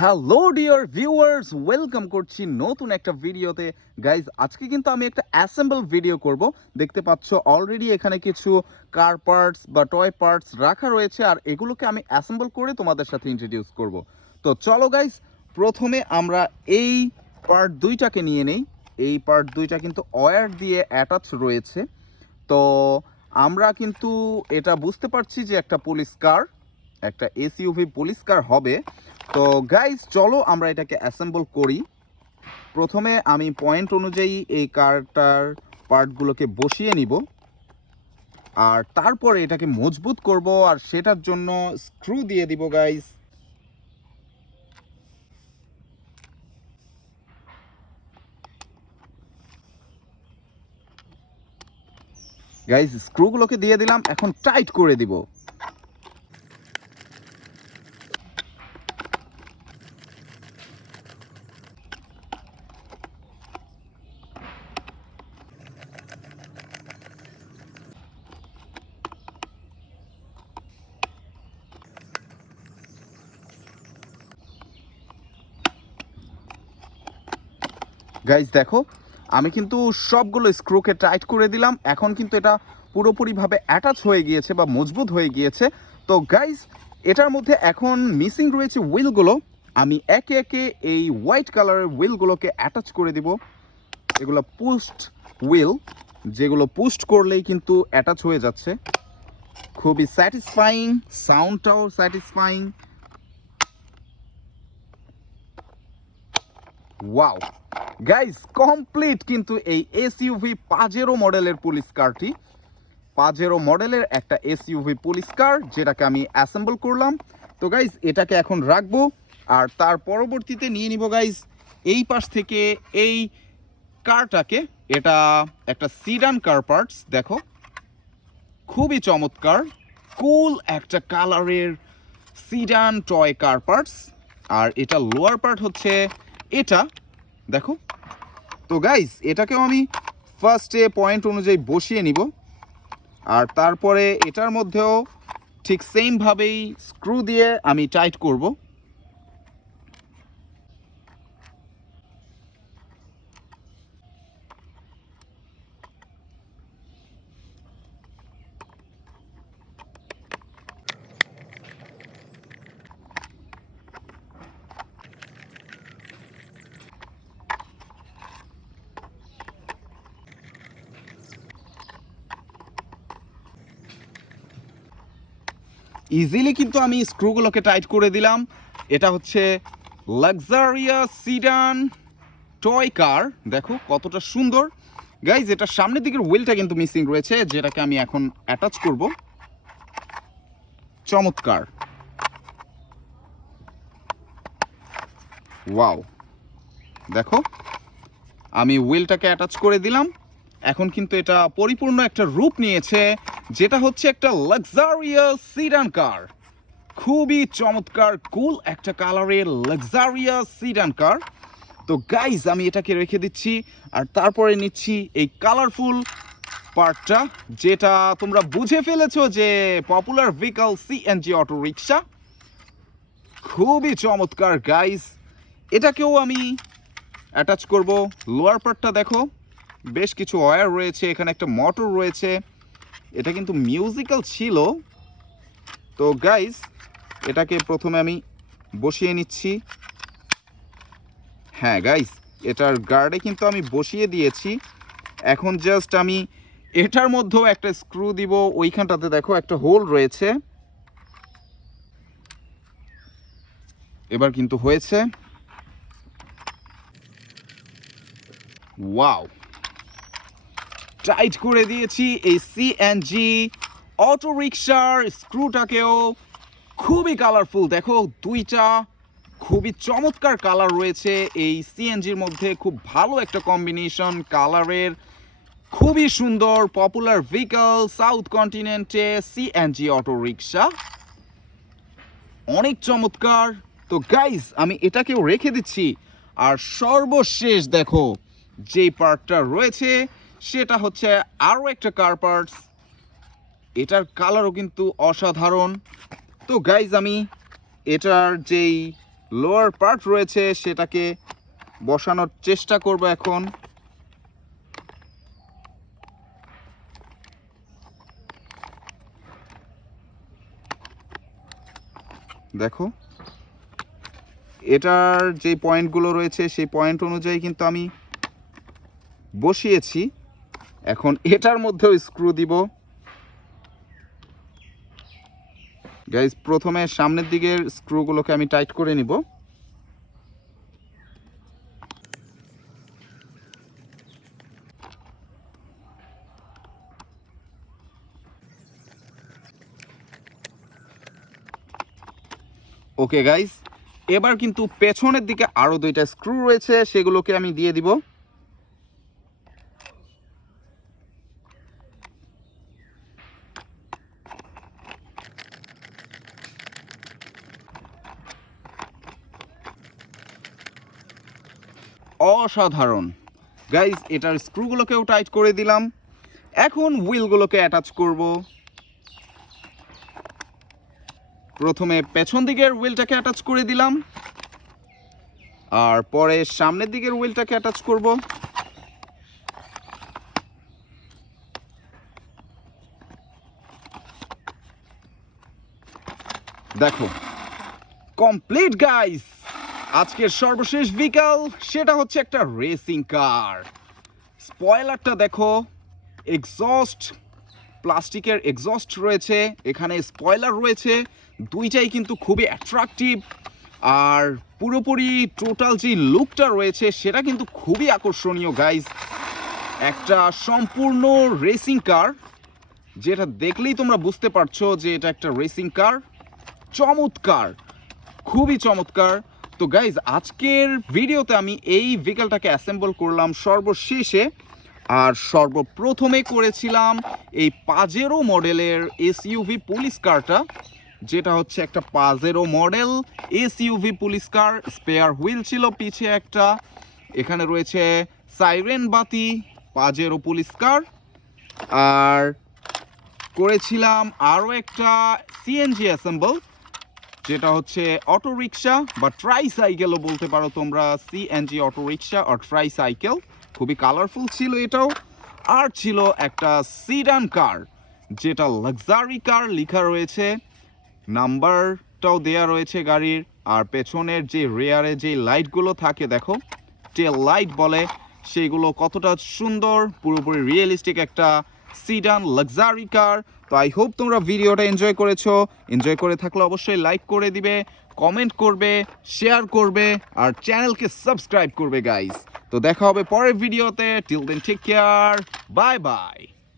Hello dear viewers, welcome করছি নতুন একটা ভিডিওতে। গাইজ, আজকে কিন্তু আমি একটা অ্যাসেম্বল ভিডিও করব। দেখতে পাচ্ছ অলরেডি এখানে কিছু কার পার্টস বা টয় পার্টস রাখা রয়েছে, আর এগুলোকে আমি অ্যাসেম্বল করে তোমাদের সাথে ইন্ট্রোডিউস করব। তো চলো গাইজ, প্রথমে আমরা এই পার্ট দুইটাকে নিয়ে নেই। এই পার্ট দুইটা কিন্তু ওয়্যার দিয়ে অ্যাটাচ রয়েছে। তো আমরা কিন্তু এটা বুঝতে পারছি যে একটা পুলিশ কার, একটা এসইউভি পুলিশ কার হবে। তো গাইজ, চলো আমরা এটাকে অ্যাসেম্বল করি। প্রথমে আমি পয়েন্ট অনুযায়ী এই কারটার পার্টগুলোকে বসিয়ে নিব, আর তারপরে এটাকে মজবুত করব, আর সেটার জন্য স্ক্রু দিয়ে দিব গাইজ। গাইজ, স্ক্রুগুলোকে দিয়ে দিলাম, এখন টাইট করে দিব। গাইজ দেখো, আমি কিন্তু সবগুলো স্ক্রুকে টাইট করে দিলাম। এখন কিন্তু এটা পুরোপুরিভাবে অ্যাটাচ হয়ে গিয়েছে বা মজবুত হয়ে গিয়েছে। তো গাইজ, এটার মধ্যে এখন মিসিং রয়েছে হুইলগুলো। আমি একে একে এই হোয়াইট কালারের হুইলগুলোকে অ্যাটাচ করে দিব। এগুলো পুস্ট হুইল, যেগুলো পুস্ট করলেই কিন্তু অ্যাটাচ হয়ে যাচ্ছে। খুবই স্যাটিসফাইং, সাউন্ডটাও স্যাটিসফাইং। ওয়াও গাইস, কমপ্লিট কিন্তু এই এসইউভি পাজেরো মডেলের পুলিশ কারটি। পাজেরো মডেলের একটা এসইউভি পুলিশ কার, যেটাকে আমি অ্যাসেম্বল করলাম। তো গাইস, এটাকে এখন রাখবো, আর তার পরবর্তীতে নিয়ে নিব গাইস এই পাশ থেকে এই কারটাকে। এটা একটা সিডান কার পার্টস, দেখো খুবই চমৎকার, কুল একটা কালারের সিডান টয় কার পার্টস। আর এটা লোয়ার পার্ট হচ্ছে এটা, দেখো। তো গাইস, এটাকেও আমি ফার্স্টে পয়েন্ট অনুযায়ী বসিয়ে নিব, আর তারপরে এটার মধ্যেও ঠিক সেমভাবেই স্ক্রু দিয়ে আমি টাইট করব। ইজিলি কিন্তু আমি স্ক্রুগুলোকে টাইট করে দিলাম। এটা হচ্ছে লাক্সারিয়াস সিডান টয় কার, দেখো কতটা সুন্দর। গাইজ, এটা সামনের দিকের হুইলটা কিন্তু মিসিং রয়েছে, যেটাকে আমি এখন অ্যাটাচ করব। চমৎকার, ওয়াও, দেখো আমি হুইলটাকে অ্যাটাচ করে দিলাম। এখন কিন্তু এটা পরিপূর্ণ একটা রূপ নিয়েছে, যেটা হচ্ছে একটা লাক্সারিয়াস সিডান কার। খুবই চমৎকার, কুল একটা কালারের লাক্সারিয়াস সিডান কার। তো গাইজ, আমি এটাকে রেখে দিচ্ছি, আর তারপরে নিচ্ছি এই কালারফুল পার্টটা, যেটা তোমরা বুঝে ফেলেছো যে পপুলার ভেহিকল সিএনজি অটো রিক্সা। খুবই চমৎকার গাইজ, এটাকেও আমি অ্যাটাচ করব। লোয়ার পার্টটা দেখো, বেশ কিছু ওয়্যার রয়েছে, এখানে একটা মোটর রয়েছে। এটা কিন্তু মিউজিক্যাল ছিল। তো গাইজ, এটাকে প্রথমে আমি বসিয়ে নিচ্ছি। হ্যাঁ গাইজ, এটার গার্ডে কিন্তু আমি বসিয়ে দিয়েছি। এখন জাস্ট আমি এটার মধ্যেও একটা স্ক্রু দিব। ওইখানটাতে দেখো একটা হোল রয়েছে। এবার কিন্তু হয়েছে। ওয়াও, টাইট করে দিয়েছি এই সিএনজি অটো রিক্সার স্ক্রুটাকেও। খুবই কালারফুল, দেখো দুইটা খুবই চমৎকার কালার রয়েছে এই সিএনজির মধ্যে। খুব ভালো একটা কম্বিনেশন কালারের, খুবই সুন্দর। পপুলার ভেহিকল সাউথ কন্টিনেন্টে সিএনজি অটো রিক্সা, অনেক চমৎকার। তো গাইজ, আমি এটাকেও রেখে দিচ্ছি। আর সর্বশেষ দেখো যে পার্টটা রয়েছে, সেটা হচ্ছে আরও একটা কার পার্টস। এটার কালারও কিন্তু অসাধারণ। তো গাইজ, আমি এটার যেই লোয়ার পার্ট রয়েছে সেটাকে বসানোর চেষ্টা করব এখন। দেখো এটার যে পয়েন্টগুলো রয়েছে সেই পয়েন্ট অনুযায়ী কিন্তু আমি বসিয়েছি। এখন এটার মধ্যেও স্ক্রু দিব। গাইজ প্রথমে সামনের দিকের স্ক্রুগুলোকে আমি টাইট করে নিব। ওকে গাইজ, এবার কিন্তু পেছনের দিকে আরো 2টা স্ক্রু রয়েছে, সেগুলোকে আমি দিয়ে দিব। অসাধারণ গাইজ, এটার স্ক্রুগুলোকেও টাইট করে দিলাম। এখন হুইলগুলোকে অ্যাটাচ করব। প্রথমে পেছন দিকের হুইলটাকে অ্যাটাচ করে দিলাম, আর পরে সামনের দিকের হুইলটাকে অ্যাটাচ করব। দেখো কমপ্লিট গাইস। আজকের সর্বশেষ বিকাল, সেটা হচ্ছে একটা রেসিং কার। স্পয়লারটা দেখো, এক্সস্ট প্লাস্টিকের এক্সস্ট রয়েছে, এখানে স্পয়লার রয়েছে, দুইটাই কিন্তু খুবই অ্যাট্রাকটিভ। আর পুরোপুরি টোটাল যে লুকটা রয়েছে সেটা কিন্তু খুবই আকর্ষণীয় গাইজ। একটা সম্পূর্ণ রেসিং কার, যেটা দেখলেই তোমরা বুঝতে পারছো যে এটা একটা রেসিং কার। চমৎকার, খুবই চমৎকার। তো গাইজ আজকের ভিডিওতে আমি এই ভেহিকলটাকে অ্যাসেম্বল করলাম সর্বশেষে। আর সর্বপ্রথমে করেছিলাম এই পাজেরো মডেলের এসইউভি পুলিশ কারটা, যেটা হচ্ছে একটা পাজেরো মডেল এসইউভি পুলিশ কার। স্পেয়ার হুইল ছিল পিছে একটা, এখানে রয়েছে সাইরেন বাতি, পাজেরো পুলিশ কার। আর করেছিলাম আরও একটা সিএনজি অ্যাসেম্বল, যেটা হচ্ছে অটো রিক্সা বা ট্রাই সাইকেলও বলতে পারো তোমরা। সিএনজি অটো রিক্সা আর ট্রাই সাইকেল, খুবই কালারফুল ছিল এটাও। আর ছিল একটা সিডান কার, যেটা লাক্সারি কার লেখা রয়েছে, নাম্বারটাও দেয়া রয়েছে গাড়ির। আর পেছনের যে রেয়ারে যে লাইটগুলো থাকে দেখো, টেল লাইট বলে, সেগুলো কতটা সুন্দর, পুরোপুরি রিয়েলিস্টিক একটা সিডান লাক্সারি কার। তো আই হোপ তোমরা ভিডিওটা এনজয় করেছো। এনজয় করে থাকলে অবশ্যই লাইক করে দিবে, কমেন্ট করবে, শেয়ার করবে, আর চ্যানেলকে সাবস্ক্রাইব করবে গাইস। তো দেখা হবে পরের ভিডিওতে। Till then take care, bye by.